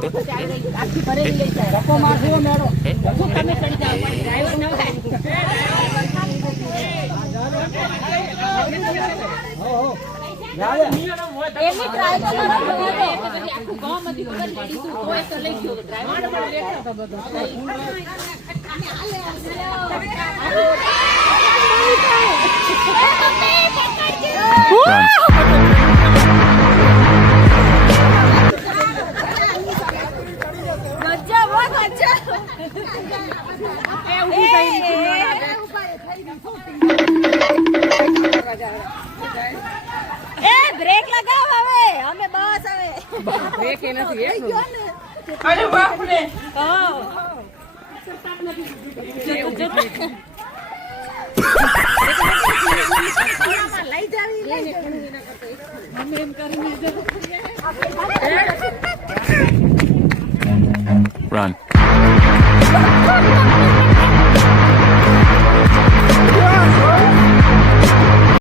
આખી ભરેલી લઈ જાય રકો મારજો મેડો શું તમે ચડી જાવ ડ્રાઈવર ન થાય એની ટ્રાય તો કરો આખું ગામ માંથી ખબર લેડી તું કોઈ તો લઈ ગયો ડ્રાઈવર લેખા બધો બ્રેક લગાવ હવે અમે બસ હવે બ્રેક એ નથી અરે બાપ રે હા લઈ જાવી અમે એમ કરીને Run.